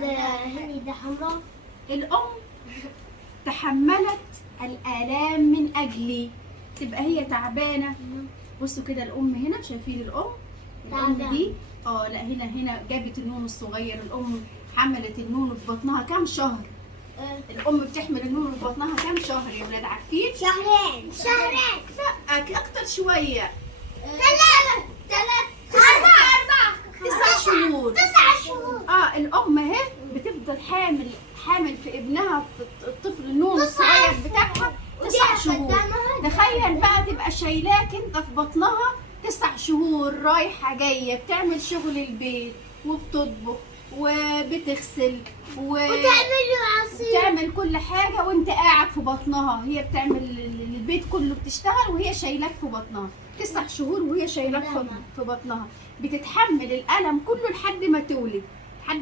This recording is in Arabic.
هني ده حمراء. الأم تحملت الآلام من أجلي. تبقى هي تعبانة. بصوا كده الأم هنا، شايفين الأم دي؟ لا هنا جابت النون الصغير. الأم حملت النون في بطنها كام شهر؟ الأم بتحمل النون في بطنها كام شهر يا ولاد عارفين؟ شهرين. لا أكتر شوية. 9 شهور. 9 شهور. الأم اهي بتفضل حامل في ابنها، في الطفل النون الصغير بتاعها 9 شهور. تخيل بقى تبقى شايلاك انت في بطنها 9 شهور رايحة جاية، بتعمل شغل البيت وبتطبخ وبتغسل وتعمل كل حاجة وانت قاعد في بطنها. هي بتعمل البيت كله، بتشتغل وهي شايلاك في بطنها 9 شهور وهي شايلاك في بطنها. بتتحمل الألم كله لحد ما تولد.